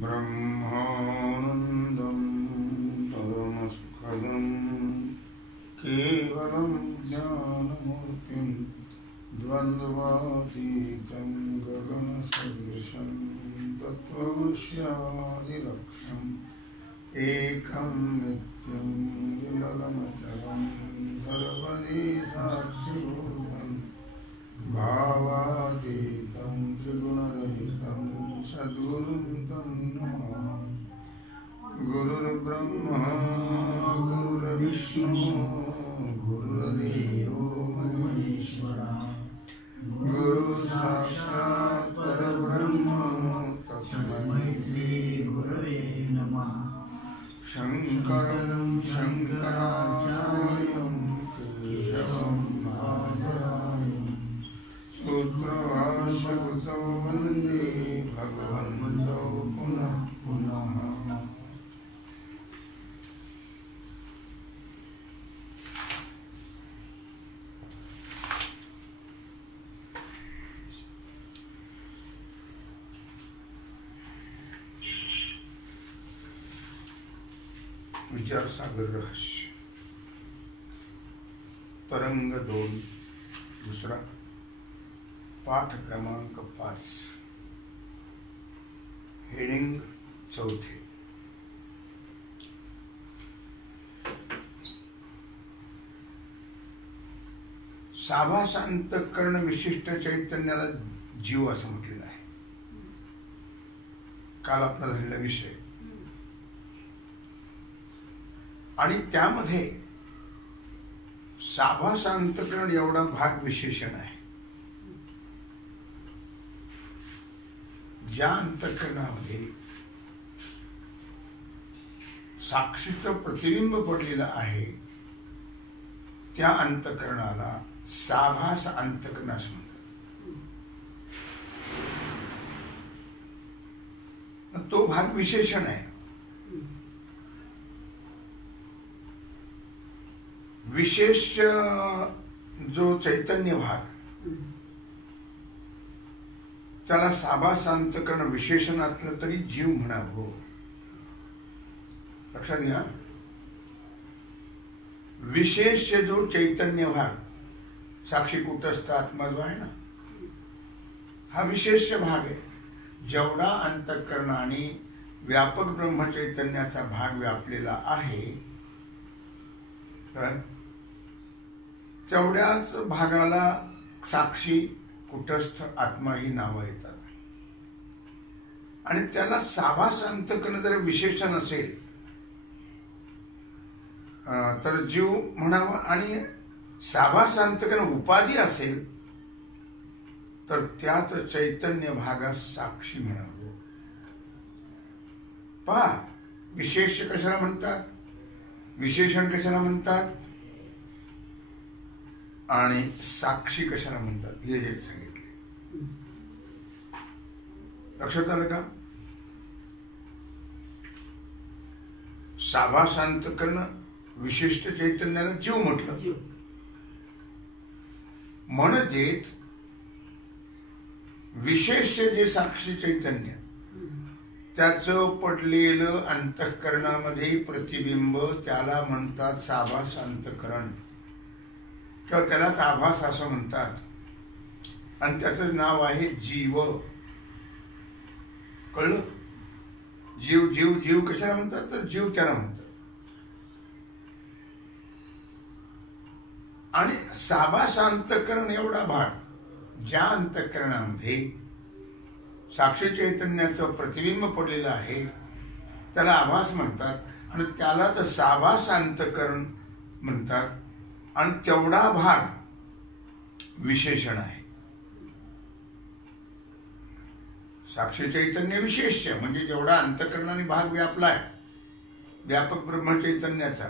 ब्रह्मानन्दं परमसुखदं केवलं ज्ञानमूर्तिं द्वन्द्वातीतं गगनसदृशं तत्त्वमस्यादिलक्ष्यम् एकं नित्यं विमलमचलं सर्वदि साक्षिभूतं भावातीतं त्रिगुणरहितं सद्गुरुं तं नमामि। गुरुर्ब्रह्मा गुरुर्विष्णु गुरुर्देवो महेश्वरः गुरु साक्षात् परब्रह्म तस्मै श्री गुरवे नमः। शङ्करं शङ्कराचार्यं केशवं बादरायणं सूत्रभाष्यकृतौ वन्दे भगवन्तौ पुनः पुनः। विचारसागर रहस्य तरंग 2 दुसरा पाठ क्रमांक 5 हेडिंग 4 साभास अंतःकरण विशिष्ट चैतन्याला जीव असं म्हटलेलं आहे. काल आपला झालेला विषय आणि त्यामध्ये साभास अंतःकरण एवढा भाग विशेषण आहे. ज्या अंतःकरणामध्ये साक्षीचं प्रतिबिंब पडलेलं आहे त्या अंतःकरणाला साभास अंतःकरण असं म्हणतात. तो भाग विशेषण आहे. विशेष जो चैतन्य भाग त्याला साभास अंतःकरण विशेषण असलं तरी जीव म्हणावं. लक्षात घ्या. विशेष जो चैतन्य भाग साक्षी कुटस्थ आत्मा जो आहे ना हा विशेष भाग आहे. जेवढा अंतःकरणाने व्यापक ब्रह्मचैतन्याचा भाग व्यापलेला आहे तेवढ्याच भागाला साक्षी कुटस्थ आत्मा ही नावं येतात. आणि त्याला साभास अंतःकरण जर विशेषण असेल तर जीव म्हणावं आणि साभास अंतःकरण उपाधी असेल तर त्याच चैतन्य भागास साक्षी म्हणावं. पहा विशेष कशाला म्हणतात, विशेषण कशाला म्हणतात आणि साक्षी कशाला म्हणतात हे जे सांगितले. लक्षात आलं का. साभास अंतःकरण विशिष्ट चैतन्याला जीव म्हटलं म्हणजेच विशेष जे साक्षी चैतन्य त्याचं पडलेलं अंतःकरणामध्ये प्रतिबिंब त्याला म्हणतात साभास अंतःकरण किंवा त्याला साभास असं म्हणतात. आणि त्याचं नाव आहे जीव. कळलं. जीव जीव जीव कशाला म्हणतात तर जीव त्याला म्हणतात. आणि साभास अंतःकरण एवढा भाग ज्या अंतःकरणामध्ये साक्षी चैतन्याचं प्रतिबिंब पडलेलं आहे त्याला आभास म्हणतात आणि त्याला तर साभास अंतःकरण म्हणतात. आणि तेवढा भाग विशेषण आहे. साक्षी चैतन्य विशेष म्हणजे जेवढा अंतःकरणाने भाग व्यापलाय व्यापक ब्रह्मचैतन्याचा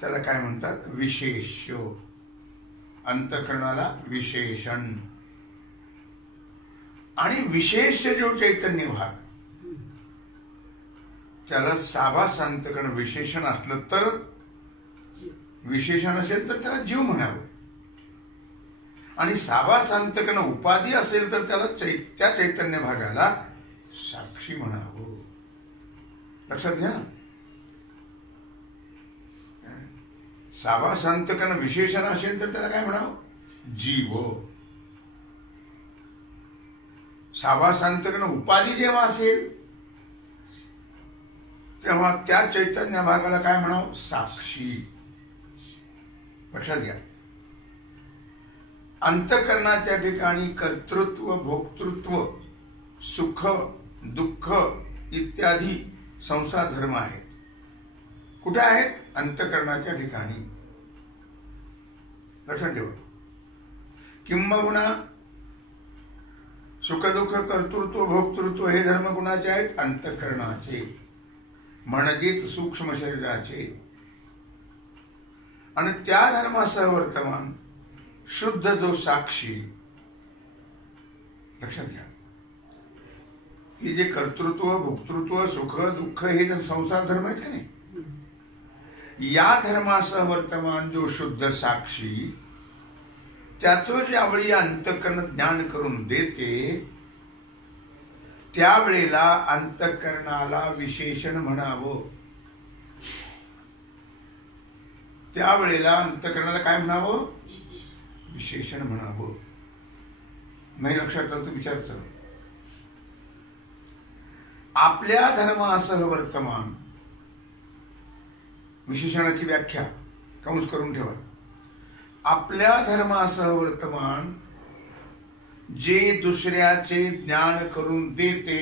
त्याला काय म्हणतात विशेष. अंतःकरणाला विशेषण. आणि विशेष जो चैतन्य भाग त्याला साभास अंतःकरण विशेषण असलं तर विशेषण असेल तर त्याला जीव म्हणावं. आणि साभास अंतःकरण उपाधी असेल तर त्याला त्या चैतन्य भागाला साक्षी म्हणावं. लक्षात घ्या. साभासांतकरण विशेषण असेल तर त्याला काय म्हणावं? जीव. साभासांतकरण उपाधी जेव्हा असेल तेव्हा त्या चैतन्य भागाला काय म्हणावं? साक्षी. लक्षात घ्या. अंतःकरणाच्या ठिकाणी कर्तृत्व, भोक्तृत्व, सुख, दुःख इत्यादी संसार धर्म आहेत. कुठे आहेत? अंतःकरणाच्या ठिकाणी. लक्षात ठेवा. किंबहुना सुख दुःख, कर्तृत्व, भोक्तृत्व हे धर्म कुणाचे आहेत? अंतःकरणाचे, म्हणजेच सूक्ष्म शरीराचे. आणि त्या धर्मासह वर्तमान शुद्ध जो साक्षी. लक्षात घ्या. हे जे कर्तृत्व, भोक्तृत्व, सुख दुःख हे जे संसार धर्म आहेत का नाही, या धर्मासह वर्तमान जो शुद्ध साक्षी त्याचं ज्यावेळी अंतःकरण ज्ञान करून देते त्यावेळेला अंतःकरणाला विशेषण म्हणावं. त्यावेळेला अंतःकरणाला काय म्हणावं? विशेषण म्हणावं. नाही लक्षात आलं तर विचारचं. आपल्या धर्मासह वर्तमान विशेषणाची व्याख्या कंस करून ठेवा. आपल्या धर्मासह वर्तमान जे दुसऱ्याचे ज्ञान करून देते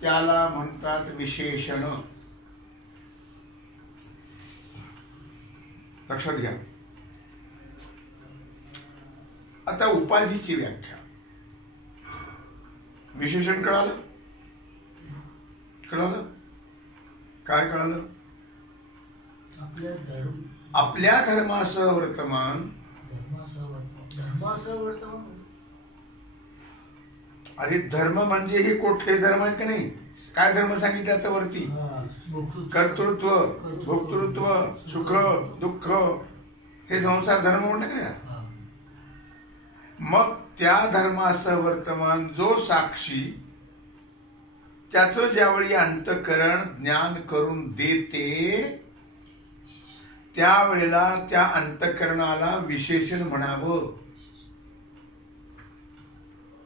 त्याला म्हणतात विशेषण. लक्षात घ्या. आता उपाधीची व्याख्या. विशेषण कळालं? कळालं? काय कळालं? आपल्या धर्मासह वर्तमान. अरे धर्म म्हणजे हे कुठले धर्म आहेत का नाही? काय धर्म सांगितले आता वरती? कर्तृत्व, भोक्तृत्व, सुख दुःख हे संसार धर्म म्हणलं का? मग त्या धर्मासह वर्तमान जो साक्षी त्याचं ज्यावेळी अंतःकरण ज्ञान करून देते त्यावेळेला त्या अंतःकरणाला विशेषण म्हणावं.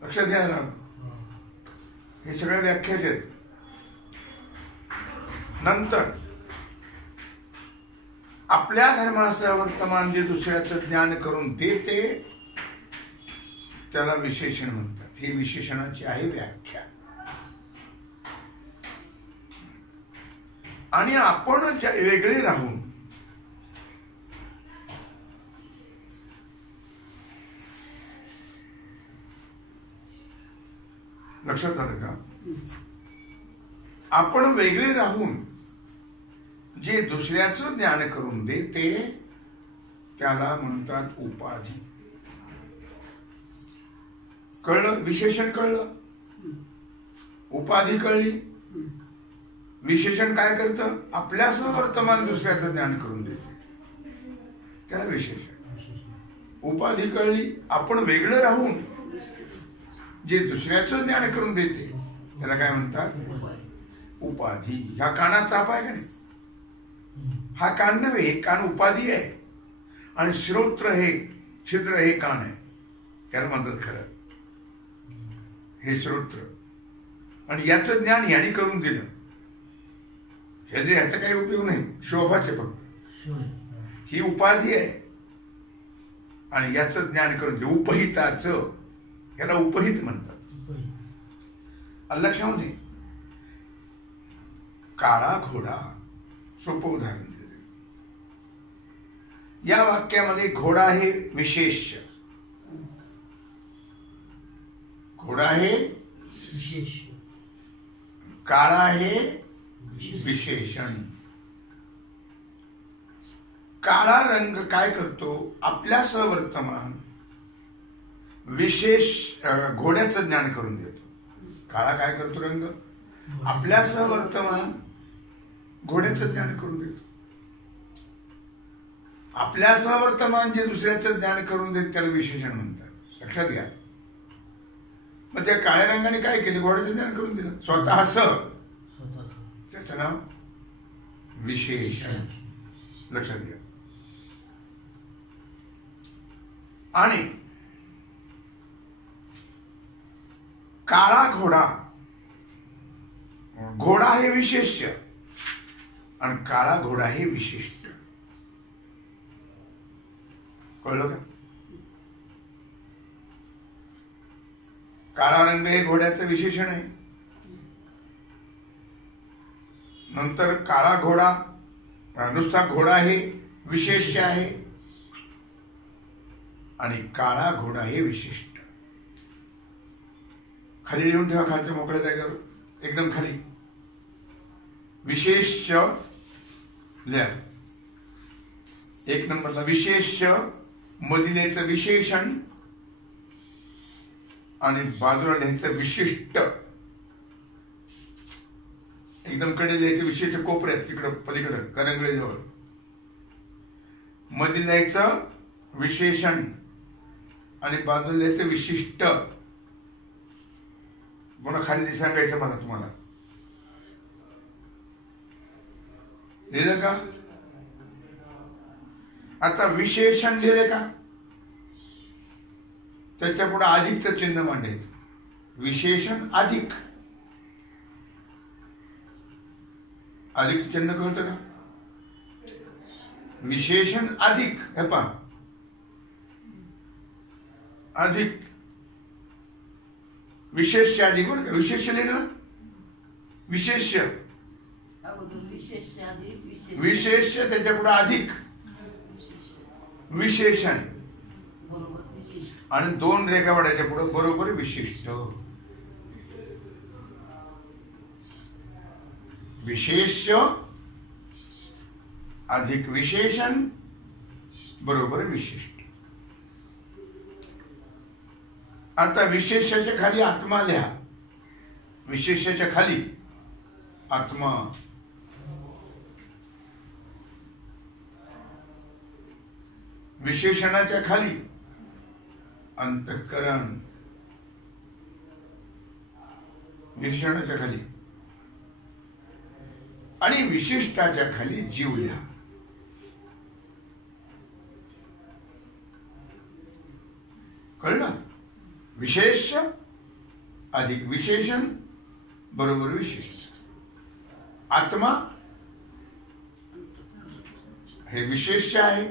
लक्षात घ्या. हे सगळ्या व्याख्या आहेत. नंतर आपल्या धर्मासह वर्तमान जे दुसऱ्याचं ज्ञान करून देते त्याला विशेषण म्हणतात. ही विशेषणाची आहे व्याख्या. आणि आपण वेगळे राहून लक्षात आलं का? आपण वेगळे राहून जे दुसऱ्याचं ज्ञान करून देते त्याला म्हणतात उपाधी. कळलं? विशेषण कळलं, उपाधी कळली. विशेषण काय करतं? आपल्यासह वर्तमान दुसऱ्याचं ज्ञान करून देते त्याला विशेषण. उपाधी कळली. आपण वेगळं राहून जे दुसऱ्याचं ज्ञान करून देते त्याला काय म्हणतात? उपाधी. ह्या कानात चाप आहे का नाही? हा कान नव्हे, हे कान उपाधी आहे. आणि श्रोत्र हे छिद्र हे कान आहे. त्याला म्हणतात खरं हे श्रोत्र. आणि याचं ज्ञान याने करून दिलं ह्याचा काही उपयोग नाही, शोभाचे फक्त. ही उपाधी आहे आणि याचं ज्ञान करून दिलं उपहिताचं. याला उपहित म्हणतात. लक्षामध्ये काळा घोडा सोपं उदाहरण दिलं. या वाक्यामध्ये घोडा हे विशेष, घोडा हे विशेष, काळा हे विशेषण. काळा रंग काय करतो? आपल्यासह वर्तमान विशेष घोड्याचं ज्ञान करून देतो. काळा काय करतो? रंग आपल्यासह वर्तमान घोड्याचं ज्ञान करून देतो. आपल्यासह वर्तमान जे दुसऱ्याचं ज्ञान करून देत त्याला विशेषण म्हणतात. लक्षात घ्या. मग त्या काळ्या रंगाने काय केलं, घोड्याचं ज्ञान करून दिलं स्वतः. त्याचं नाव विशेषण. लक्षात घ्या. आणि काळा घोडा, घोडा हे विशेष्य आणि काळा घोडा हे विशिष्ट. कळलं का? काळा रंग हे घोड्याचं विशेषण आहे. नंतर काळा घोडा, नुसता घोडा हे विशेष्य आहे आणि काळा घोडा हे विशिष्ट. खाली लिहून ठेवा, खालच्या मोकळ्या जागेवर एकदम खाली विशेष्य लिहा. 1 नंबरला विशेष्य, मदिलेचं विशेषण आणि बाजूला लिहायचं विशिष्ट. एकदम कडे लिहायचं विशेष कोपऱ्यात तिकडं पलीकडं करंगळीजवळ. मध्ये लिहायचं विशेषण आणि बाजूला लिहायचं विशिष्ट. पुन्हा खाली सांगायचं मला तुम्हाला. लिहिलं का? आता विशेषण लिहिले का? त्याच्या पुढे अधिकचं चिन्ह मांडायचं. विशेषण अधिक. अधिकचं चिन्ह कळतं का? विशेषण अधिक. हे पहा, अधिक विशेष्य अधिक. बरं का? विशेष्य लिहिलं ना, विशेष्य विशेष्य त्याच्या पुढे अधिक विशेषण आणि 2 रेखा वाढायच्या पुढे बरोबर विशिष्ट. विशेष्य अधिक विशेषण बरोबर विशिष्ट. आता विशेष्याच्या खाली आत्मा लिहा. विशेष्याच्या खाली आत्मा. विशेषणाच्या खाली अंतःकरण. विशेषणाच्या खाली आणि विशिष्टाच्या खाली जीव लिहा. कळलं? विशेष अधिक विशेषण बरोबर विशिष्ट. आत्मा हे विशेष्य आहे,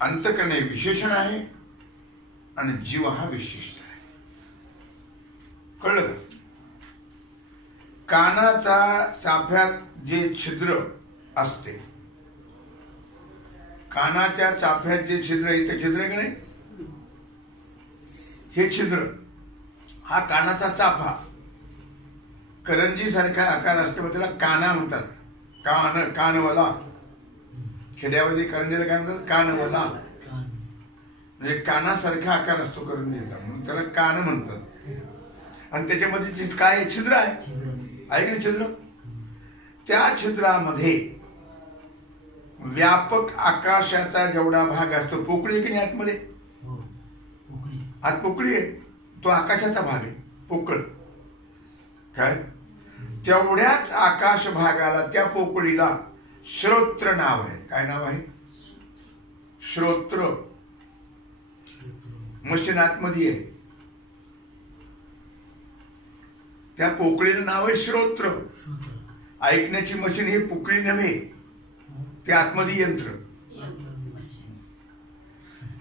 अंतःकरण हे विशेषण आहे आणि जीव हा विशिष्ट आहे. कळलं का? कानाचा चाफ्यात जे छिद्र असते, कानाच्या चाफ्यात जे छिद्र, इथे छिद्र आहे की नाही, हे छिद्र हा कानाचा चाफा. करंजी सारखा आकार असतो, त्याला काना म्हणतात. कानवला. खेड्यामध्ये करंजीला काय म्हणतात? कानवला. म्हणजे कानासारखा आकार असतो करंजीचा, म्हणून त्याला कान म्हणतात. आणि त्याच्यामध्ये काय छिद्र आहे की नाही छिद्र? त्या छिद्रामध्ये व्यापक आकाशाचा जेवढा भाग असतो, पोकळी की नाही आतमध्ये, आत पोकळी आहे, तो आकाशाचा भाग आहे पोकळ. काय? तेवढ्याच आकाश भागाला, त्या पोकळीला श्रोत्र नाव आहे. काय नाव आहे? श्रोत्र. मशीन आतमध्ये आहे, त्या पोकळीचं नाव आहे श्रोत्र. ऐकण्याची मशीन ही पोकळी नव्हे, ते आतमध्ये यंत्र.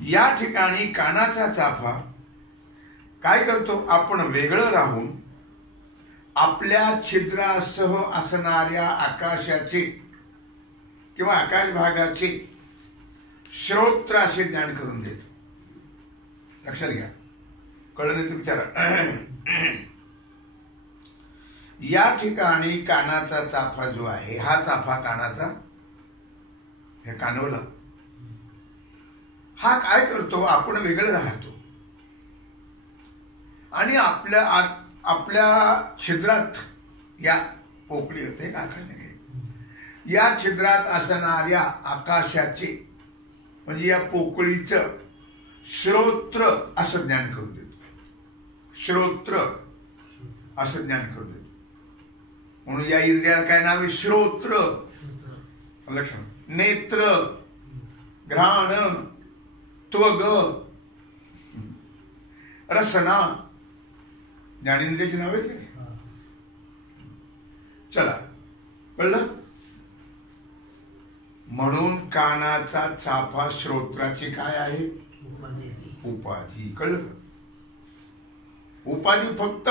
या ठिकाणी कानाचा चाफा काय करतो? आपण वेगळं राहून आपल्या छिद्रासह असणाऱ्या आकाशाचे किंवा आकाश भागाचे श्रोत्र असे ज्ञान करून देतो. लक्षात घ्या. कळलं नाही तर विचारा. या ठिकाणी कानाचा चाफा जो आहे, हा चाफा कानाचा, हे कानवला, हा काय करतो? आपण वेगळं राहतो आणि आपल्या छिद्रात, या पोकळी होते आकाश, या छिद्रात असणाऱ्या आकाशाचे म्हणजे या पोकळीचं श्रोत्र असं ज्ञान करून देतो. श्रोत्र असं ज्ञान करून देतो. म्हणून या इंद्रियाला काय नाव आहे? श्रोत्र. लक्षण नेत्र, घ्राण, त्वग, रसना, ज्ञानेंद्रियाची नाव आहेत की. चला कळलं. म्हणून कानाचा चाफा श्रोत्राची काय आहे? उपाधी. कळलं का? उपाधी फक्त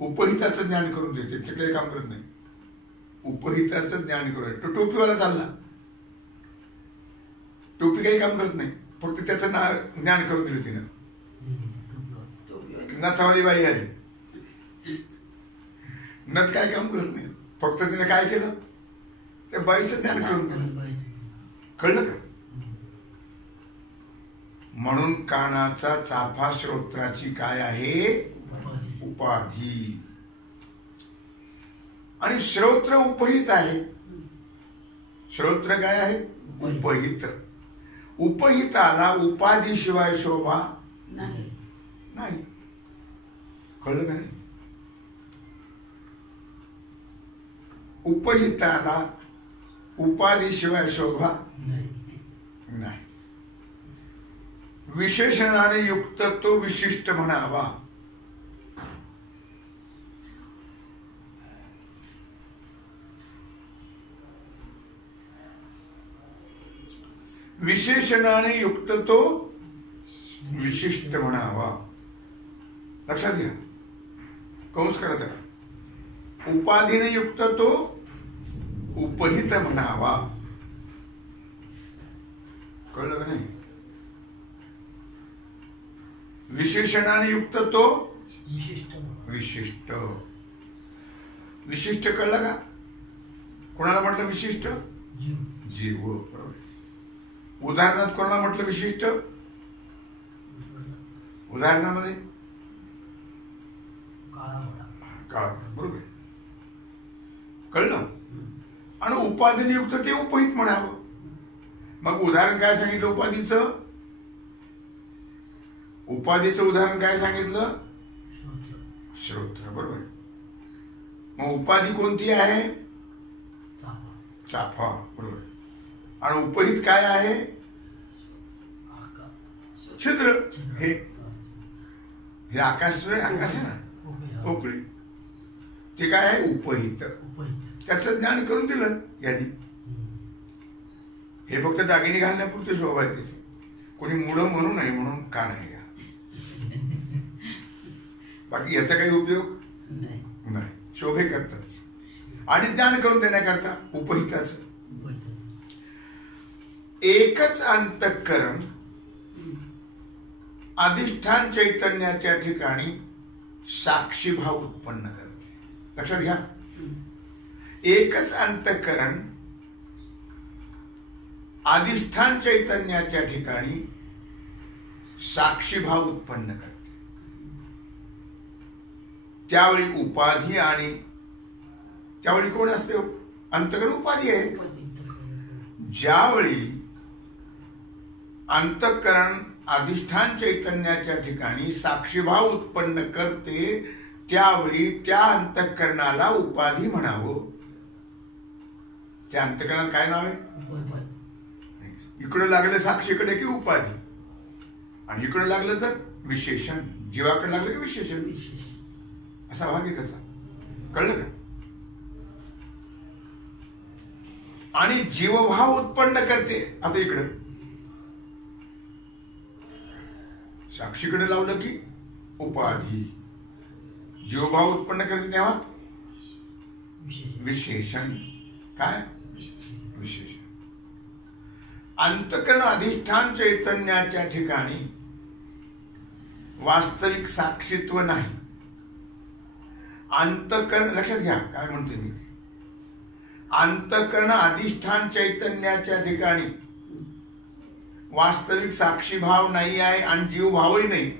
उपहिताचं ज्ञान करून देते, ते काही काम करत नाही. उपहिताचं ज्ञान करून. तो टोपीवाला चालला, टोपी काही काम करत नाही, फक्त त्याचं ज्ञान करून दिलं तिनं. नथवाली बाई आली, नथ काय काम करत नाही, फक्त तिने काय केलं? त्या बाईचं ज्ञान करून दिलं. कळलं का? म्हणून कानाचा चाफा श्रोत्राची काय आहे? उपाधी. आणि श्रोत्र उपहित आहे. श्रोत्र काय आहे? उपहित. उपहिताला उपाधीशिवाय शोभा नाही. कळलं का नाही? उपहिताला उपाधीशिवाय शोभा नाही. विशेषणाने युक्त तो विशिष्ट म्हणावा. विशेषणाने युक्त तो विशिष्ट म्हणावा. लक्षात घ्या, कंस करा त्याला. उपाधीने युक्त तो उपहित म्हणावा. कळलं का नाही? विशेषणाने युक्त तो विशिष्ट. विशिष्ट कळलं का? कोणाला म्हटलं विशिष्ट? जीव. बरोबर. उदाहरणात कोणाला म्हटलं विशिष्ट? उदाहरणामध्ये काळा. बरोबर. कळलं. आणि उपाधीने युक्त ते उपहित म्हणावं. मग उदाहरण काय सांगितलं उपाधीचं? उपाधीचं उदाहरण काय सांगितलं? श्रोत्र. बरोबर. मग उपाधी कोणती आहे? चाफा. बरोबर. आणि उपहित काय आहे? छिद्र. हे आकाश आहे ना, पोकळी, ते काय आहे? उपहित. त्याचं ज्ञान करून दिलं यांनी. हे फक्त दागिने घालण्यापुरते शोभा आहे त्याची. कोणी मुलं म्हणू नये म्हणून का नाही. बाकी याचा काही उपयोग नाही. शोभे करतात आणि ज्ञान करून देण्याकरता उपहिताचं. एकच अंतःकरण अधिष्ठान चैतन्याच्या ठिकाणी साक्षीभाव उत्पन्न करते. लक्षात घ्या, एकच अंतःकरण अधिष्ठान चैतन्याच्या ठिकाणी साक्षीभाव उत्पन्न करते. त्यावेळी उपाधी आणि त्यावेळी कोण असते? अंतःकरण उपाधी आहे. ज्यावेळी अंतःकरण अधिष्ठान चैतन्याच्या ठिकाणी साक्षीभाव उत्पन्न करते त्यावेळी त्या अंतःकरणाला उपाधी म्हणावं. त्या अंतःकरणाला काय नाव आहे? इकडे लागलं साक्षीकडे की उपाधी, आणि इकडे लागलं तर विशेषण. जीवाकडे लागलं की विशेषण. असा भाग आहे त्याचा. कळलं का? आणि जीवभाव उत्पन्न करते. आता इकडं साक्षीकडे लावलं की उपाधी, जीवभाव उत्पन्न करते तेव्हा विशेषण. काय? विशेषण. अंतःकरण अधिष्ठान चैतन्याच्या ठिकाणी वास्तविक साक्षीत्व नाही. अंतःकरण, लक्षात घ्या काय म्हणते मी. अंतःकरण अधिष्ठान चैतन्याच्या ठिकाणी वास्तविक साक्षीभाव नाही आहे आणि जीवभावही नाही.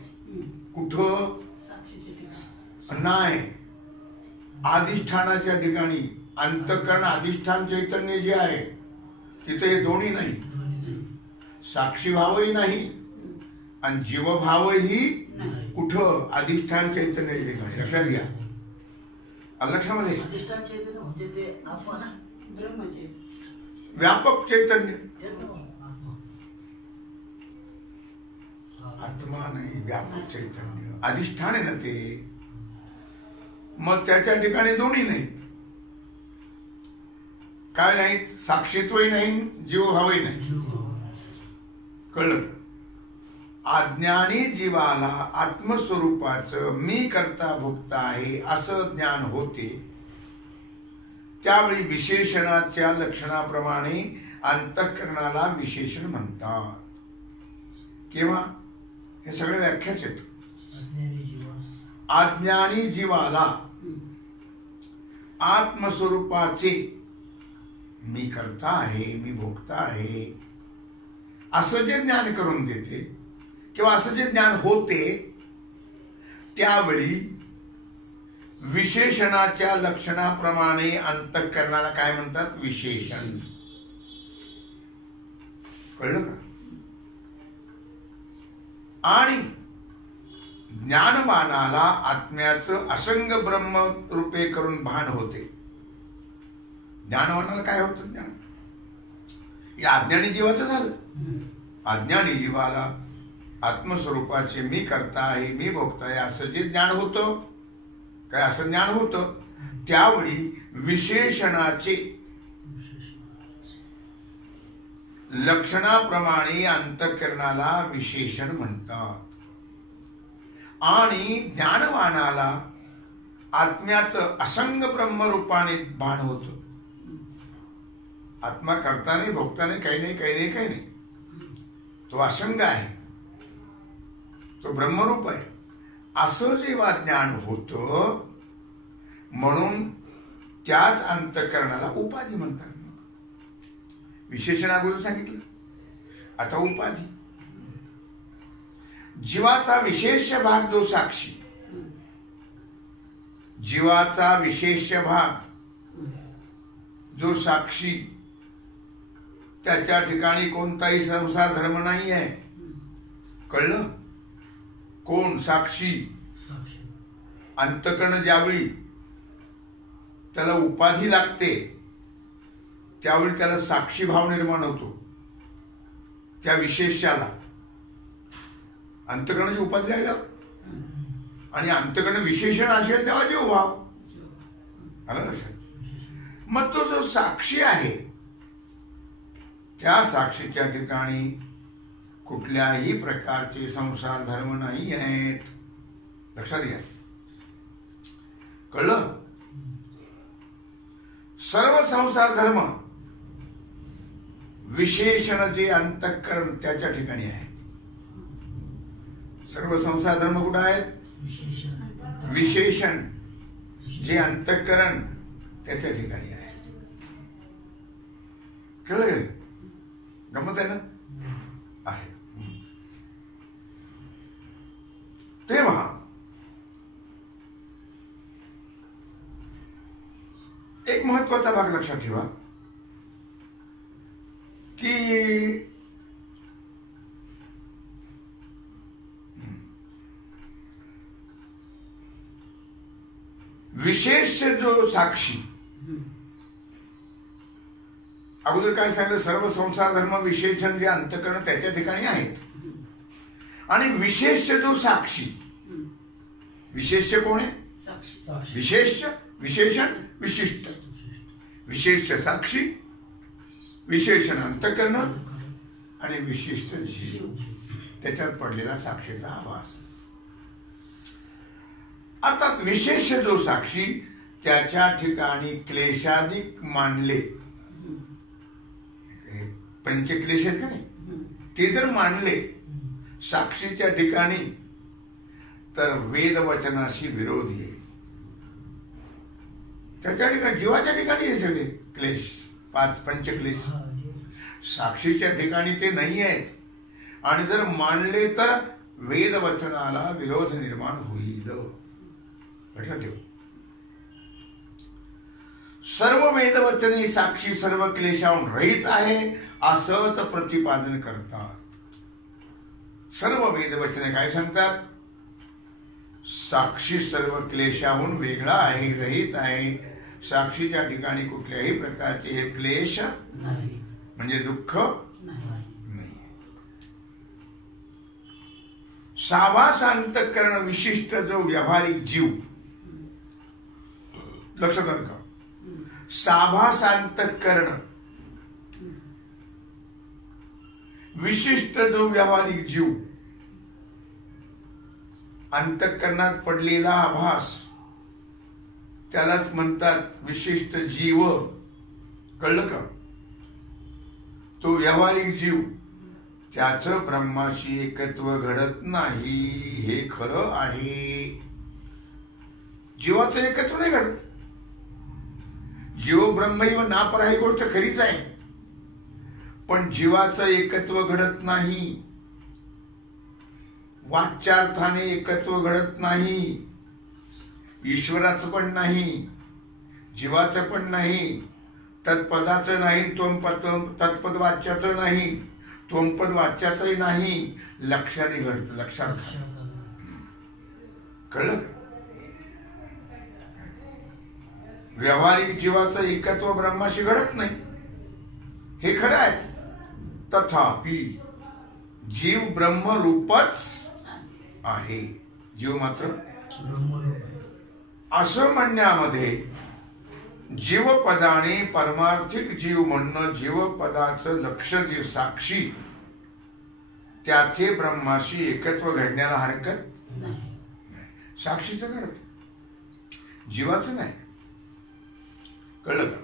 कुठं नाही? अधिष्ठानाच्या ठिकाणी. अंतःकरण अधिष्ठान चैतन्य जे आहे तिथे हे दोन्ही नाही. साक्षीभावही नाही आणि जीवभावही कुठं अधिष्ठान चैतन्याच्या ठिकाणी. लक्षात घ्या, लक्षामध्ये अधिष्ठान चैतन्य म्हणजे ते आत्मा ना, व्यापक चैतन्य. आत्मा आत्मा नाही, व्यापक चैतन्य अधिष्ठान आहे ना ते. मग त्याच्या ठिकाणी दोन्ही नाहीत. काय नाहीत? साक्षीत्वही नाही, जीवभावही नाही. कळलं? अज्ञानी जीवाला आत्मस्वरूपाचं मी करता भोगता आहे असं ज्ञान होते, त्यावेळी विशेषणाच्या लक्षणाप्रमाणे अंतःकरणाला विशेषण म्हणतात. केव्हा? हे सगळे व्याख्याच आहेत. अज्ञानी जीवाला आत्मस्वरूपाचे मी करता आहे, मी भोगता आहे असं जे ज्ञान करून देते किंवा असं जे ज्ञान होते, त्यावेळी विशेषणाच्या लक्षणाप्रमाणे अंतःकरणाला काय म्हणतात? विशेषण. कळलं का? आणि ज्ञानवानाला आत्म्याचं असंग ब्रह्म रूपे करून भान होते. ज्ञानवानाला काय होतं? ज्ञान या अज्ञानी जीवाचं झालं. अज्ञानी जीवाला आत्मस्वरूपाचे मी करता आहे, मी भोगता आहे असं जे ज्ञान होतं, काय असं ज्ञान होतं, त्यावेळी विशेषणाचे लक्षणाप्रमाणे अंतःकरणाला विशेषण म्हणतात. आणि ज्ञानवानाला आत्म्याचं असंग ब्रह्मरूपाने भान होतं. आत्मा करता नाही, भोगता नाही, काही नाही, काही नाही, काही नाही. तो असंग आहे, तो ब्रह्मरूप आहे असं जेव्हा ज्ञान होतं, म्हणून त्याच अंतःकरणाला उपाधी म्हणतात. विशेषण अगोदर सांगितलं, आता उपाधी. जीवाचा विशेष भाग जो साक्षी, जीवाचा विशेष भाग जो साक्षी, त्याच्या ठिकाणी कोणताही संसार धर्म नाही आहे. कळलं? कोण? साक्षी. अंतःकरण ज्यावेळी त्याला उपाधी लागते, त्यावेळी त्याला साक्षी भाव निर्माण होतो. त्या विशेषाला अंतःकरणाची उपाधी लागल्यावर, आणि अंतःकरण विशेषण असेल तेव्हा जीव भाव आला लक्षात. मग तो जो साक्षी आहे, त्या साक्षीच्या ठिकाणी कुठल्याही प्रकारचे संसार धर्म नाही आहेत. लक्षात घ्या. कळलं? सर्व संसार धर्म विशेषण जे अंतःकरण त्याच्या ठिकाणी आहे. सर्व संसार धर्म कुठं आहेत? विशेषण जे अंतःकरण त्याच्या ठिकाणी आहे. कळलं? गमत आहे ना? आहे. तेव्हा एक महत्वाचा भाग लक्षात ठेवा की विशेष जो साक्षी, अगोदर काय सांगितलं? सर्व संसार धर्म विशेषण जे अंतःकरण त्याच्या ठिकाणी आहेत. आणि विशेष जो साक्षी, विशेष कोण आहे? विशेष, विशेषण, विशिष्ट. विशेष साक्षी, विशेषण अंतःकरण आणि विशिष्ट जीव, त्याच्यात पडलेला साक्षीचा आभास. अर्थात विशेष जो साक्षी, त्याच्या ठिकाणी क्लेशाधिक मानले, पंचक्लेश आहेत का नाही, ते जर मानले साक्षीच्या ठिकाणी, तर वेदवचनाशी विरोध येईल. त्याच्या ठिकाणी, जीवाच्या ठिकाणी हे सगळे क्लेश, 5 पंचक्लेश, साक्षीच्या ठिकाणी ते नाही आहेत. आणि जर मानले तर वेदवचनाला विरोध निर्माण होईल. लक्षात ठेव. सर्व वेदवचने साक्षी सर्व क्लेशाहून रहित आहे असंच प्रतिपादन करतात. सर्व वेदवचने काय सांगतात? साक्षी सर्व क्लेशाहून वेगळा आहे, रहित आहे. साक्षीच्या ठिकाणी कुठल्याही प्रकारचे हे क्लेश नाही, म्हणजे दुःख नाही. नाही. साभास अंतःकरण विशिष्ट जो व्यावहारिक जीव, लक्षात आलं का? साभास अंतःकरण विशिष्ट जो व्यावहारिक जीव, अंतःकरणात पडलेला आभास, त्यालाच म्हणतात विशिष्ट जीव. कळलं का? तो व्यावहारिक जीव, त्याचं ब्रह्माशी एकत्व घडत नाही, हे खरं आहे. जीवाचं एकत्व नाही घडत. जीव ब्रह्मैव नापर ही गोष्ट खरीच आहे, पण जीवाचं एकत्व घडत नाही. वाच्यार्थाने एकत्व घडत नाही. ईश्वराचं पण नाही, जीवाचं पण नाही, तत्पदाचं नाही, तत्पद वाच्याचं नाही, त्वमपद वाच्याचंही नाही. लक्षाने घडतं, लक्षात. कळलं? व्यावहारिक जीवाचं एकत्व ब्रह्माशी घडत नाही, हे खरं आहे. तथापि जीव ब्रह्मरूपच आहे. जीव मात्र असं म्हणण्यामध्ये जीवपदाने परमार्थिक जीव म्हणणं, जीवपदाचं लक्ष जे साक्षी, त्याचे ब्रह्माशी एकत्व घडण्याला हरकत नाही. साक्षीचं घडत, जीवाचं नाही. कळलं का?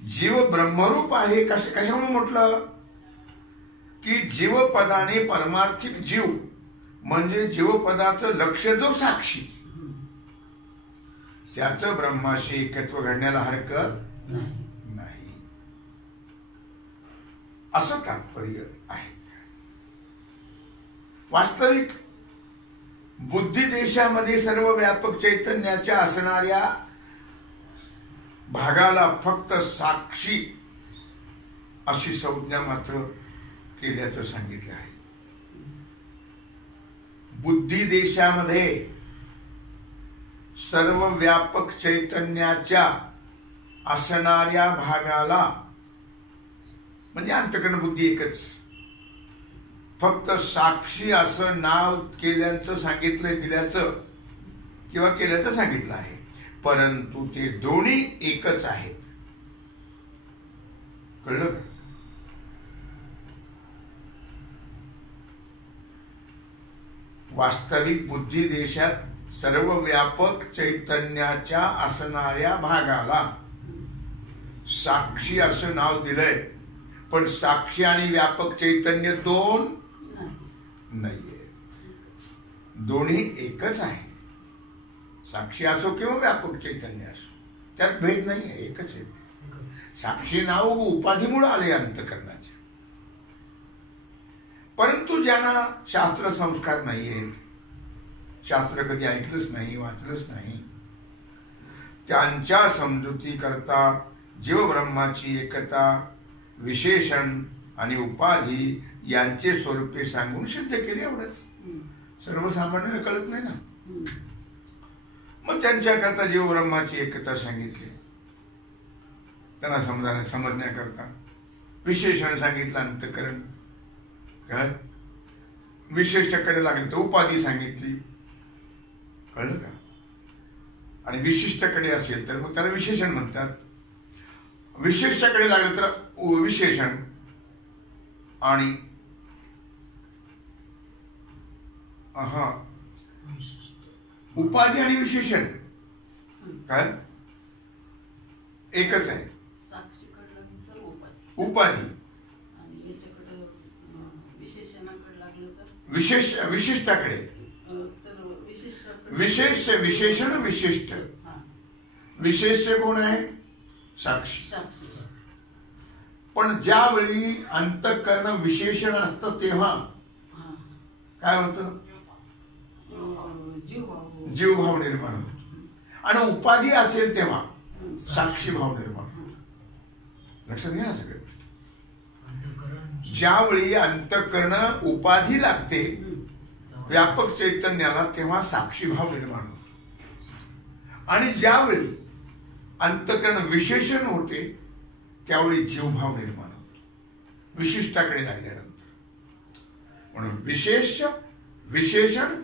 जीव ब्रह्मरूप आहे. कशामुळे म्हटलं की जीवपदाने परमार्थिक जीव म्हणजे जीवपदाचं लक्ष जो साक्षी, त्याचं ब्रह्माशी एकत्व घडण्याला हरकत नाही, असं तात्पर्य आहे. वास्तविक बुद्धी देशामध्ये सर्व व्यापक चैतन्याच्या असणाऱ्या भागाला फक्त साक्षी अशी संज्ञा मात्र केल्याचं सांगितलं आहे. बुद्धी देशामध्ये सर्व व्यापक चैतन्याच्या असणाऱ्या भागाला म्हणजे अंतःकरण बुद्धी एकच, फक्त साक्षी असं नाव केल्याचं सांगितलंय, दिल्याचं किंवा केल्याचं सांगितलं आहे. परंतु ते दोन्ही एकच आहेत. कळलं का? वास्तविक बुद्धी देशात सर्व व्यापक चैतन्याच्या असणाऱ्या भागाला साक्षी असं नाव दिलंय, पण साक्षी आणि व्यापक चैतन्य दोन नाहीये, दोन्ही एकच आहे. साक्षी असो किंवा व्यापक चैतन्य असो, त्यात भेद नाहीये, एकच आहे. साक्षी नाव उपाधीमुळे आले अंतःकरणाचे. परंतु ज्यांना शास्त्र संस्कार नाही आहेत, शास्त्र कधी ऐकलंच नाही, वाचलंच नाही, त्यांच्या समजुती करता जीव ब्रह्माची एकता, विशेषण आणि उपाधी यांचे स्वरूपे सांगून सिद्ध केले. एवढंच. सर्वसामान्यांना कळत नाही ना. मग त्यांच्याकरता जीव ब्रह्माची एकता सांगितली, त्यांना समजण्याकरता विशेषण सांगितलं, अंतःकरण. विशिष्टकडे लागली तर उपाधी सांगितली. कळलं का? आणि विशिष्टकडे असेल तर मग त्याला विशेषण म्हणतात. विशिष्टकडे लागलं तर विशेषण आणि उपाधी आणि विशेषण काय एकच आहे. उपाधी विशिष्टाकडे विशेष विशेषण विशिष्ट. विशेष कोण आहे? साक्षी. पण ज्यावेळी अंतःकरण विशेषण असतं तेव्हा काय होतं? जीवभाव निर्माण होतो. आणि उपाधी असेल तेव्हा साक्षी भाव निर्माण होतो. लक्षात घ्या सगळ्या गोष्टी. ज्यावेळी अंतःकरण उपाधी लागते व्यापक चैतन्याला, तेव्हा साक्षीभाव निर्माण होतो. आणि ज्यावेळी अंतःकरण विशेषण होते त्यावेळी जीवभाव निर्माण होतो, विशिष्टाकडे लागल्यानंतर. म्हणून विशेष, विशेषण,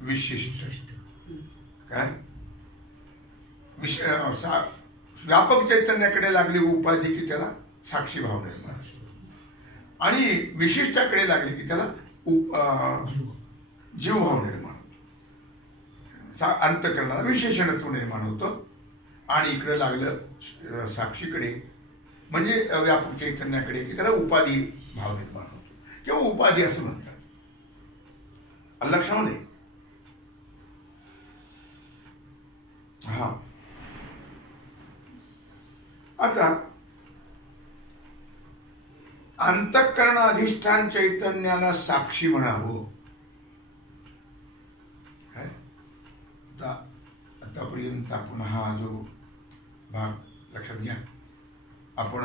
विशिष्ट. काय व्यापक चैतन्याकडे लागली उपाधी की त्याला साक्षीभाव निर्माण, आणि विशिष्टाकडे लागली की त्याला जीवभाव निर्माण होतो. अंतःकरणाला विशेषणत्व निर्माण होतं. आणि इकडे लागलं साक्षीकडे म्हणजे व्यापक चैतन्याकडे की त्याला उपाधी भाव निर्माण होतो, किंवा उपाधी असं म्हणतात. लक्षामध्ये हा. आता अंतःकरण अधिष्ठान चैतन्याला साक्षी म्हणावं. आतापर्यंत आपण हा जो भाग लक्षात घ्या, आपण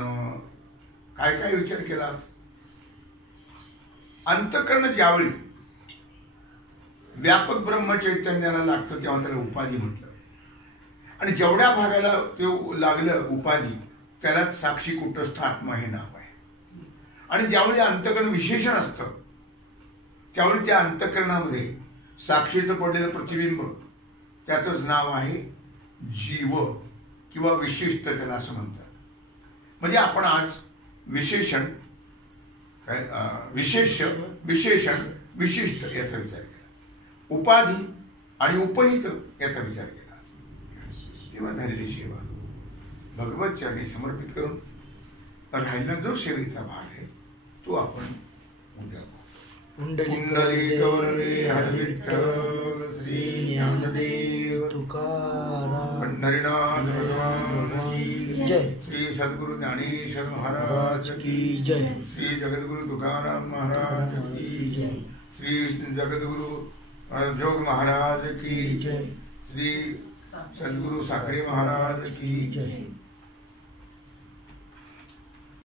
काय काय विचार केला. अंतःकरण ज्यावेळी व्यापक ब्रह्म चैतन्याला लागतं तेव्हा त्याला उपाधी म्हटलं, आणि जेवढ्या भागाला ते लागलं उपाधी त्यालाच साक्षी कुटस्थ आत्मा हे नाव आहे. आणि ज्यावेळी अंतःकरण विशेषण असतं त्यावेळी त्या अंतःकरणामध्ये साक्षीचं पडलेलं प्रतिबिंब त्याचंच नाव आहे जीव, किंवा विशिष्ट त्याला असं म्हणतात. म्हणजे आपण आज विशेषण, विशेष, विशेषण, विशिष्ट याचा विचार केला, उपाधी आणि उपहित याचा विचार केला. तेव्हा झालेली सेवा भगवत चरणी समर्पित करून राहिला जो सेवेचा भाग आहे तो आपण उद्या. कुंडली गौरी हरविठ्ठल श्री ज्ञानदेव तुकाराम पंढरीनाथ भगवान की जय. श्री सद्गुरु ज्ञानेश्वर महाराज की जय. श्री जगद्गुरु तुकाराम महाराज की जय. श्री जगद्गुरु जोग महाराज की जय. श्री सद्गुरु साखरे महाराज की जय.